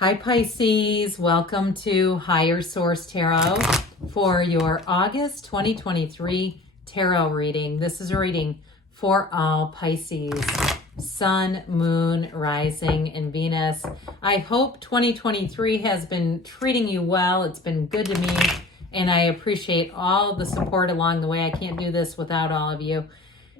Hi Pisces, welcome to Higher Source Tarot for your August 2023 tarot reading. This is a reading for all Pisces, Sun, Moon, Rising, and Venus. I hope 2023 has been treating you well. It's been good to me, and I appreciate all the support along the way. I can't do this without all of you.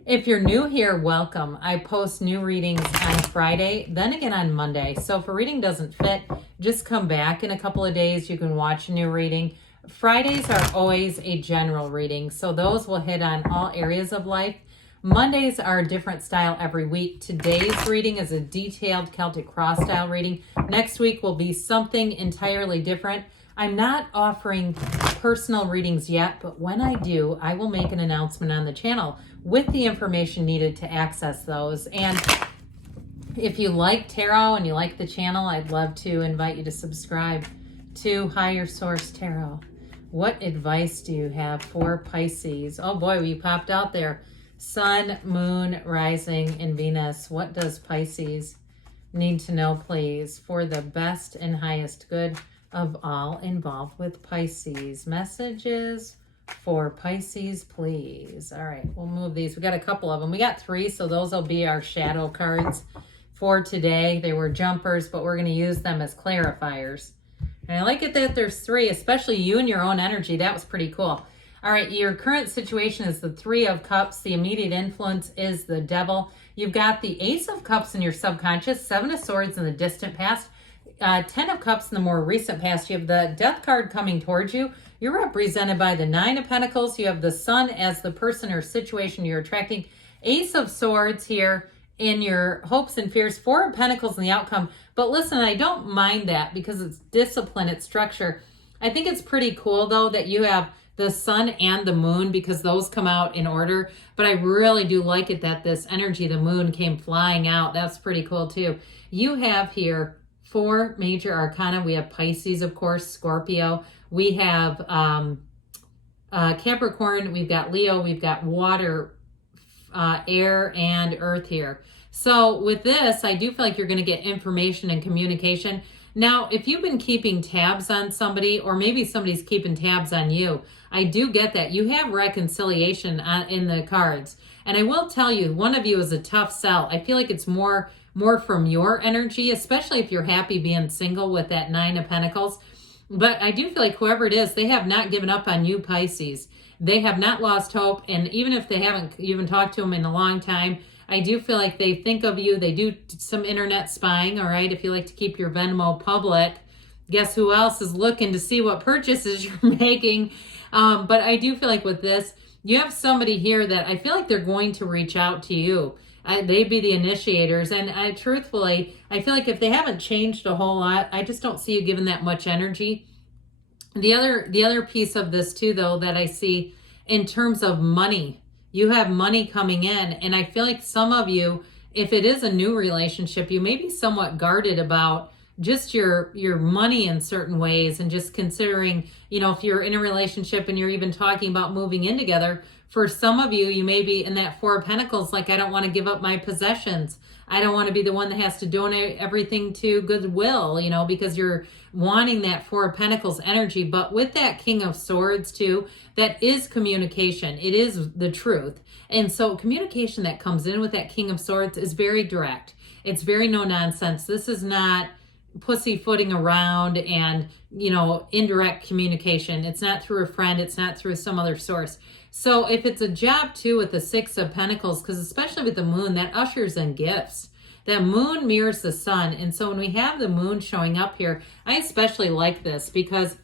If you're new here, welcome. I post new readings on Friday, then again on Monday. So if a reading doesn't fit, just come back in a couple of days. You can watch a new reading. Fridays are always a general reading, so those will hit on all areas of life. Mondays are a different style every week. Today's reading is a detailed Celtic cross style reading. Next week will be something entirely different. I'm not offering personal readings yet, but when I do, I will make an announcement on the channel with the information needed to access those. And if you like tarot and you like the channel, I'd love to invite you to subscribe to Higher Source Tarot. What advice do you have for Pisces? Oh boy, we popped out there. Sun, Moon, Rising, and Venus. What does Pisces need to know, please, for the best and highest good of all involved with Pisces? Messages for Pisces, please. All right, we'll move these. We got a couple of them. We got 3, so those will be our shadow cards for today. They were jumpers, but we're going to use them as clarifiers. And I like it that there's 3, especially you and your own energy. That was pretty cool. All right, your current situation is the 3 of Cups. The immediate influence is the Devil. You've got the Ace of Cups in your subconscious, 7 of Swords in the distant past, 10 of Cups in the more recent past. You have the Death card coming towards you. You're represented by the 9 of Pentacles. You have the Sun as the person or situation you're attracting. Ace of Swords here in your hopes and fears. 4 of Pentacles in the outcome. But listen, I don't mind that because it's discipline, it's structure. I think it's pretty cool, though, that you have the Sun and the Moon because those come out in order. But I really do like it that this energy, the Moon, came flying out. That's pretty cool, too. You have here 4 major arcana. We have Pisces, of course, Scorpio. We have Capricorn. We've got Leo. We've got water, air, and earth here. So with this, I do feel like you're going to get information and communication. Now, if you've been keeping tabs on somebody, or maybe somebody's keeping tabs on you, I do get that. You have reconciliation in the cards. And I will tell you, one of you is a tough sell. I feel like it's more from your energy, especially if you're happy being single with that 9 of Pentacles. But I do feel like whoever it is, they have not given up on you, Pisces. They have not lost hope. And even if they haven't even talked to them in a long time, I do feel like they think of you. They do some internet spying, all right? If you like to keep your Venmo public, guess who else is looking to see what purchases you're making? But I do feel like with this, you have somebody here that I feel like they're going to reach out to you. They'd be the initiators. And truthfully, I feel like if they haven't changed a whole lot, I just don't see you giving that much energy. The other piece of this too, though, that I see in terms of money, you have money coming in. And I feel like some of you, if it is a new relationship, you may be somewhat guarded about just your money in certain ways, and just considering, if you're in a relationship and you're even talking about moving in together. For some of you, you may be in that 4 of Pentacles, like, I don't want to give up my possessions. I don't want to be the one that has to donate everything to Goodwill, because you're wanting that 4 of Pentacles energy. But with that King of Swords too, that is communication. It is the truth. And so communication that comes in with that King of Swords is very direct. It's very no nonsense. This is not pussyfooting around and, indirect communication. It's not through a friend. It's not through some other source. So if it's a job too with the 6 of Pentacles, because especially with the Moon, that ushers in gifts. That Moon mirrors the Sun. And so when we have the Moon showing up here, I especially like this because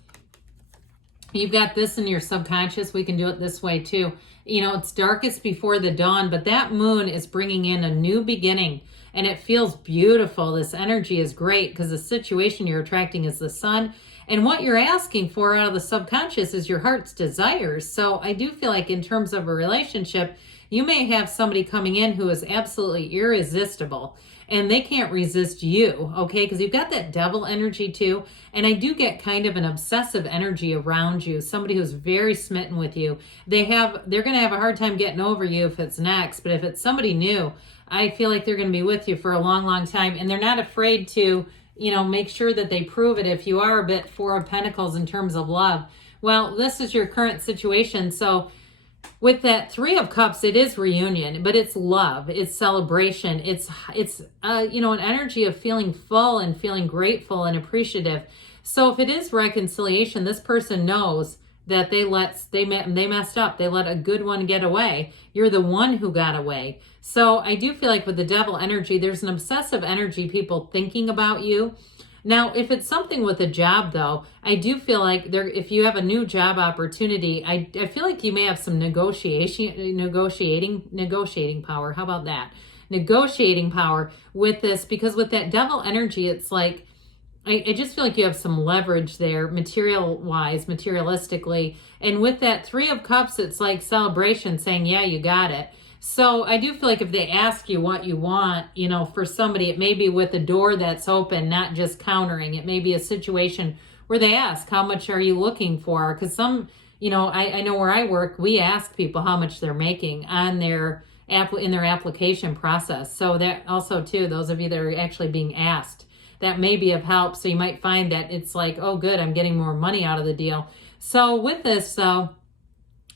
you've got this in your subconscious. We can do it this way too. It's darkest before the dawn, but that Moon is bringing in a new beginning. And it feels beautiful. This energy is great because the situation you're attracting is the Sun. And what you're asking for out of the subconscious is your heart's desires. So I do feel like in terms of a relationship, you may have somebody coming in who is absolutely irresistible. And they can't resist you, okay? Because you've got that Devil energy too. And I do get kind of an obsessive energy around you. Somebody who's very smitten with you. They're going to have a hard time getting over you if it's next. But if it's somebody new, I feel like they're going to be with you for a long, long time. And they're not afraid to make sure that they prove it if you are a bit Four of Pentacles in terms of love. Well, this is your current situation. So with that Three of Cups, it is reunion, but it's love, it's celebration, it's an energy of feeling full and feeling grateful and appreciative. So if it is reconciliation, this person knows that they messed up. They let a good one get away. You're the one who got away. So I do feel like with the Devil energy, there's an obsessive energy, people thinking about you. Now, if it's something with a job, though, I do feel like if you have a new job opportunity, I feel like you may have some negotiating power. How about that? Negotiating power with this, because with that Devil energy, it's like, I just feel like you have some leverage there, materialistically. And with that Three of Cups, it's like celebration, saying, yeah, you got it. So I do feel like if they ask you what you want, for somebody, it may be with a door that's open, not just countering. It may be a situation where they ask, how much are you looking for? Because some, I know where I work, we ask people how much they're making on in their application process. So that also too, those of you that are actually being asked, that may be of help. So you might find that it's like, oh good, I'm getting more money out of the deal. So with this,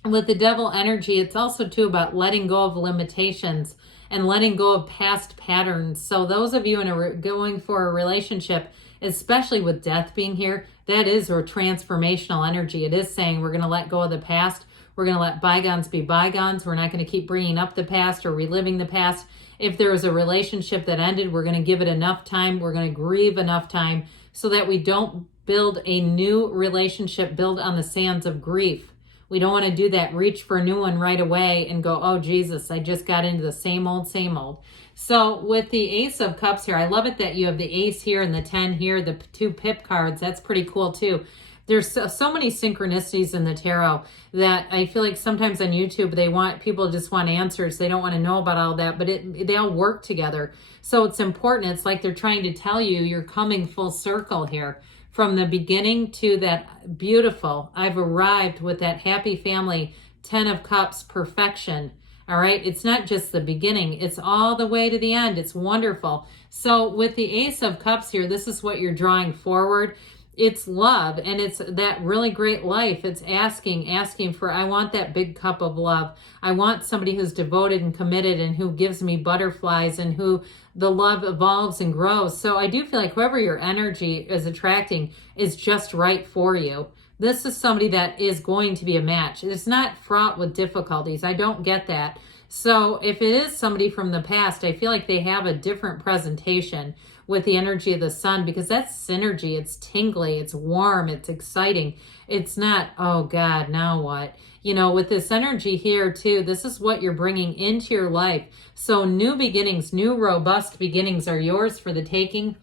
with the Devil energy, it's also too about letting go of limitations and letting go of past patterns. So those of you going for a relationship, especially with death being here, that is a transformational energy. It is saying we're going to let go of the past. We're going to let bygones be bygones. We're not going to keep bringing up the past or reliving the past. If there was a relationship that ended, we're going to give it enough time. We're going to grieve enough time so that we don't build a new relationship built on the sands of grief. We don't want to do that, reach for a new one right away and go, oh, Jesus, I just got into the same old, same old. So with the Ace of Cups here, I love it that you have the Ace here and the 10 here, the 2 pip cards. That's pretty cool too. There's so many synchronicities in the tarot that I feel like sometimes on YouTube, people just want answers. They don't want to know about all that, but they all work together. So it's important. It's like they're trying to tell you you're coming full circle here. From the beginning to that beautiful, I've arrived with that happy family, 10 of Cups, perfection. All right. It's not just the beginning. It's all the way to the end. It's wonderful. So with the Ace of Cups here, this is what you're drawing forward. It's love, and it's that really great life. It's asking for, I want that big cup of love. I want somebody who's devoted and committed and who gives me butterflies and who the love evolves and grows. So I do feel like whoever your energy is attracting is just right for you. This is somebody that is going to be a match. It's not fraught with difficulties. I don't get that. So if it is somebody from the past, I feel like they have a different presentation with the energy of the sun, because that's synergy. It's tingly, it's warm, it's exciting. It's not, oh God, now what? With this energy here too, this is what you're bringing into your life. So new beginnings, new robust beginnings are yours for the taking.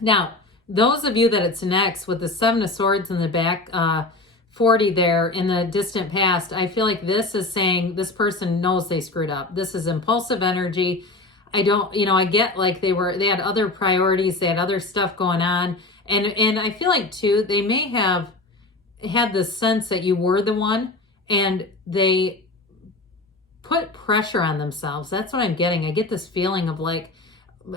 Now, those of you that it's next with the 7 of Swords in the back, 40 there in the distant past, I feel like this is saying this person knows they screwed up. This is impulsive energy. I get like they had other priorities, they had other stuff going on. And I feel like too, they may have had this sense that you were the one and they put pressure on themselves. That's what I'm getting. I get this feeling of like,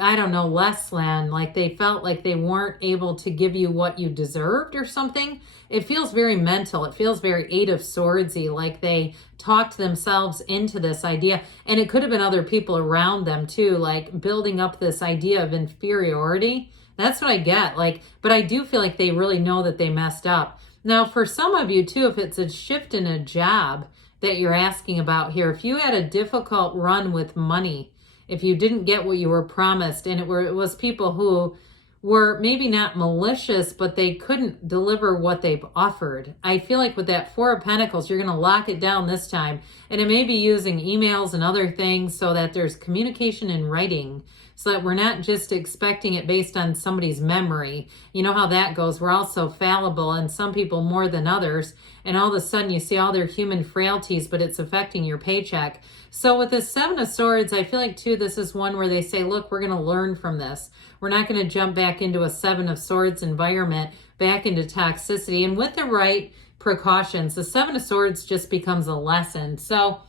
I don't know, less than, like they felt like they weren't able to give you what you deserved or something. It feels very mental. It feels very 8 of Swordsy, like they talked themselves into this idea. And it could have been other people around them too, like building up this idea of inferiority. That's what I get. But I do feel like they really know that they messed up. Now, for some of you too, if it's a shift in a job that you're asking about here, if you had a difficult run with money, if you didn't get what you were promised, and it was people who were maybe not malicious, but they couldn't deliver what they've offered. I feel like with that 4 of Pentacles, you're going to lock it down this time. And it may be using emails and other things so that there's communication in writing, so that we're not just expecting it based on somebody's memory. You know how that goes. We're all so fallible, and some people more than others. And all of a sudden you see all their human frailties, but it's affecting your paycheck. So with the 7 of Swords, I feel like too, this is one where they say, look, we're going to learn from this. We're not going to jump back into a 7 of Swords environment, back into toxicity. And with the right precautions, the 7 of Swords just becomes a lesson. So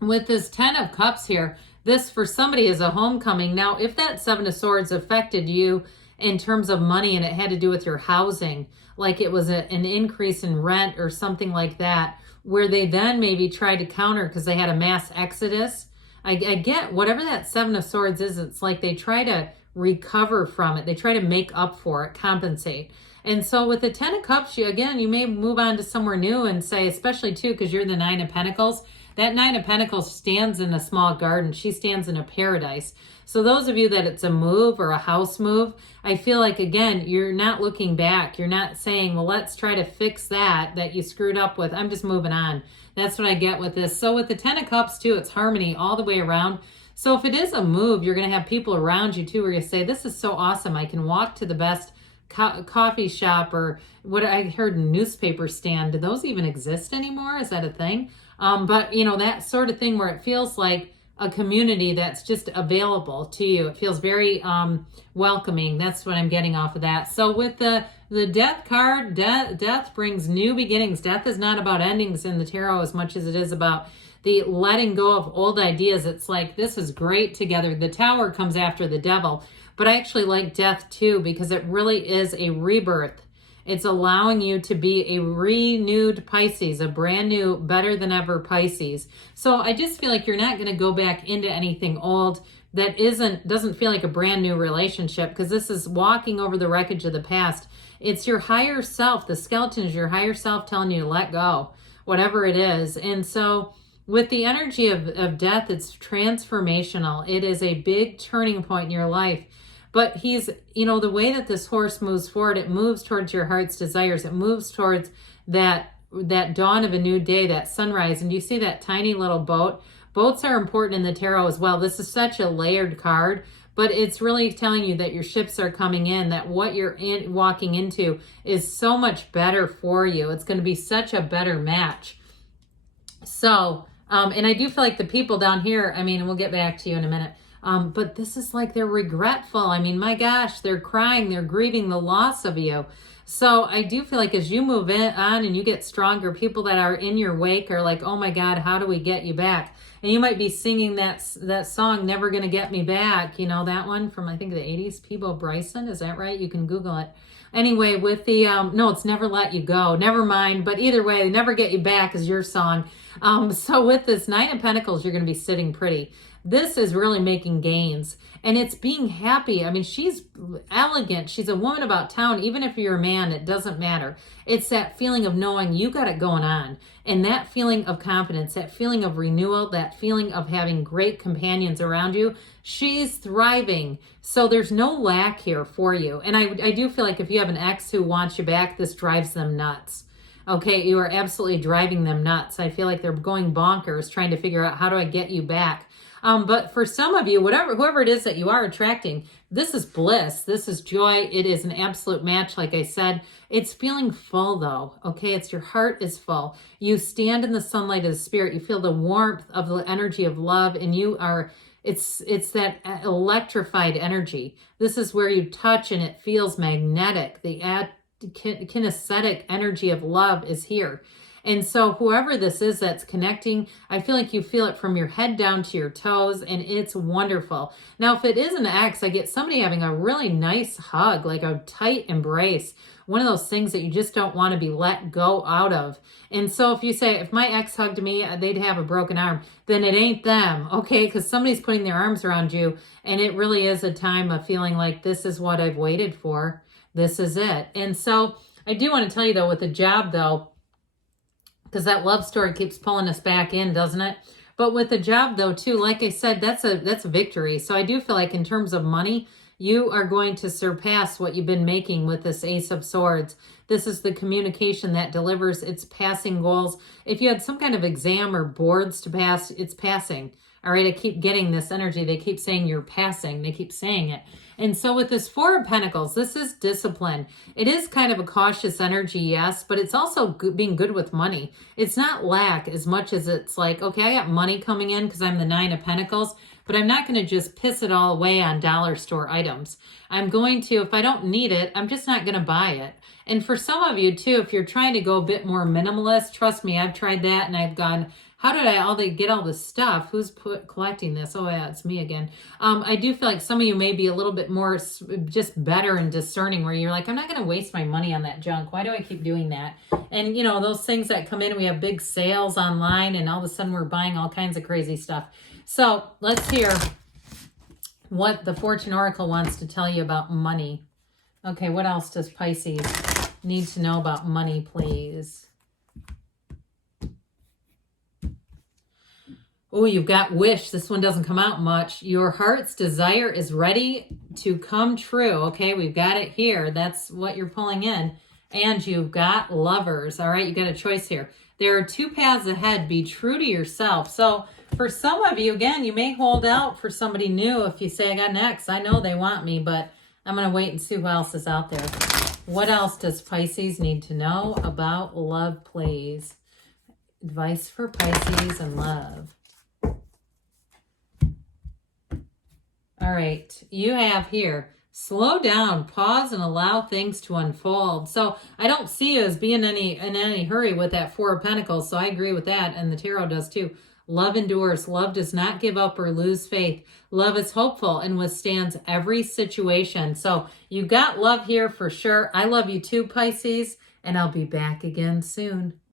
with this 10 of Cups here, this for somebody is a homecoming. Now, if that Seven of Swords affected you in terms of money and it had to do with your housing, like it was an increase in rent or something like that, where they then maybe tried to counter because they had a mass exodus. I get whatever that Seven of Swords is, it's like they try to recover from it. They try to make up for it, compensate. And so with the Ten of Cups, you may move on to somewhere new and say, especially too, because you're the Nine of Pentacles, that Nine of Pentacles stands in a small garden. She stands in a paradise. So those of you that it's a move or a house move, I feel like, again, you're not looking back. You're not saying, well, let's try to fix that you screwed up with. I'm just moving on. That's what I get with this. So with the Ten of Cups too, it's harmony all the way around. So if it is a move, you're going to have people around you too where you say, this is so awesome. I can walk to the best coffee shop, or what I heard newspaper stand. Do those even exist anymore? Is that a thing? But that sort of thing where it feels like a community that's just available to you. It feels very welcoming. That's what I'm getting off of that. So with the Death card, death brings new beginnings. Death is not about endings in the tarot as much as it is about the letting go of old ideas. It's like, this is great together. The Tower comes after the Devil, but I actually like Death too, because it really is a rebirth. It's allowing you to be a renewed Pisces, a brand new, better than ever Pisces. So I just feel like you're not going to go back into anything old that doesn't feel like a brand new relationship, because this is walking over the wreckage of the past. It's your higher self. The skeleton is your higher self telling you to let go, whatever it is. And so with the energy of death, it's transformational. It is a big turning point in your life. But he's, the way that this horse moves forward, it moves towards your heart's desires. It moves towards that dawn of a new day, that sunrise. And you see that tiny little boat? Boats are important in the tarot as well. This is such a layered card, but it's really telling you that your ships are coming in, that what you're walking into is so much better for you. It's going to be such a better match. So, and I do feel like the people down here, and we'll get back to you in a minute, but this is like they're regretful. My gosh, they're crying, they're grieving the loss of you. So I do feel like as you move on and you get stronger, people that are in your wake are like, oh my God, how do we get you back? And you might be singing that song, Never Gonna Get Me Back, that one from, I think, the 80s, Peebo Bryson, is that right? You can Google it. Anyway, with the, no, it's Never Let You Go, never mind, but either way, Never Get You Back is your song. So with this Nine of Pentacles, you're going to be sitting pretty. This is really making gains, and it's being happy. She's elegant. She's a woman about town. Even if you're a man, it doesn't matter. It's that feeling of knowing you got it going on, and that feeling of confidence, that feeling of renewal, that feeling of having great companions around you. She's thriving. So there's no lack here for you. And I do feel like if you have an ex who wants you back, this drives them nuts. Okay, you are absolutely driving them nuts. I feel like they're going bonkers trying to figure out, how do I get you back? But for some of you, whoever it is that you are attracting, this is bliss. This is joy. It is an absolute match. Like I said, it's feeling full though. Okay. It's your heart is full. You stand in the sunlight of the spirit. You feel the warmth of the energy of love, and it's that electrified energy. This is where you touch and it feels magnetic. The kinesthetic energy of love is here. And so whoever this is that's connecting, I feel like you feel it from your head down to your toes, and it's wonderful. Now, if it is an ex, I get somebody having a really nice hug, like a tight embrace, one of those things that you just don't want to be let go out of. And so if you say, if my ex hugged me, they'd have a broken arm, then it ain't them, okay? Because somebody's putting their arms around you, and it really is a time of feeling like, this is what I've waited for. This is it. And so I do want to tell you though, with the job though, because that love story keeps pulling us back in, doesn't it? But with the job though too, like I said, that's a victory. So I do feel like in terms of money, you are going to surpass what you've been making with this Ace of Swords. This is the communication that delivers. It's passing goals. If you had some kind of exam or boards to pass, it's passing. All right, I keep getting this energy. They keep saying you're passing. They keep saying it. And so with this Four of Pentacles, this is discipline. It is kind of a cautious energy, yes, but it's also being good with money. It's not lack as much as it's like, okay, I got money coming in because I'm the Nine of Pentacles, but I'm not going to just piss it all away on dollar store items. I'm going to, if I don't need it, I'm just not going to buy it. And for some of you too, if you're trying to go a bit more minimalist, trust me, I've tried that and I've gone, How did I get all this stuff? Who's collecting this? Oh yeah, it's me again. I do feel like some of you may be a little bit more just better and discerning, where you're like, I'm not going to waste my money on that junk. Why do I keep doing that? And you know, those things that come in, we have big sales online, and all of a sudden we're buying all kinds of crazy stuff. So let's hear what the Fortune Oracle wants to tell you about money. Okay, what else does Pisces need to know about money, please? Oh, you've got wish. This one doesn't come out much. Your heart's desire is ready to come true. Okay, we've got it here. That's what you're pulling in. And you've got lovers. All right, you got a choice here. There are two paths ahead. Be true to yourself. So for some of you, again, you may hold out for somebody new. If you say, I got an ex, I know they want me, but I'm going to wait and see who else is out there. What else does Pisces need to know about love, please? Advice for Pisces and love. All right, you have here, slow down, pause, and allow things to unfold. So I don't see you as being in any hurry with that Four of Pentacles, so I agree with that, and the Tarot does too. Love endures. Love does not give up or lose faith. Love is hopeful and withstands every situation. So you got love here for sure. I love you too, Pisces, and I'll be back again soon.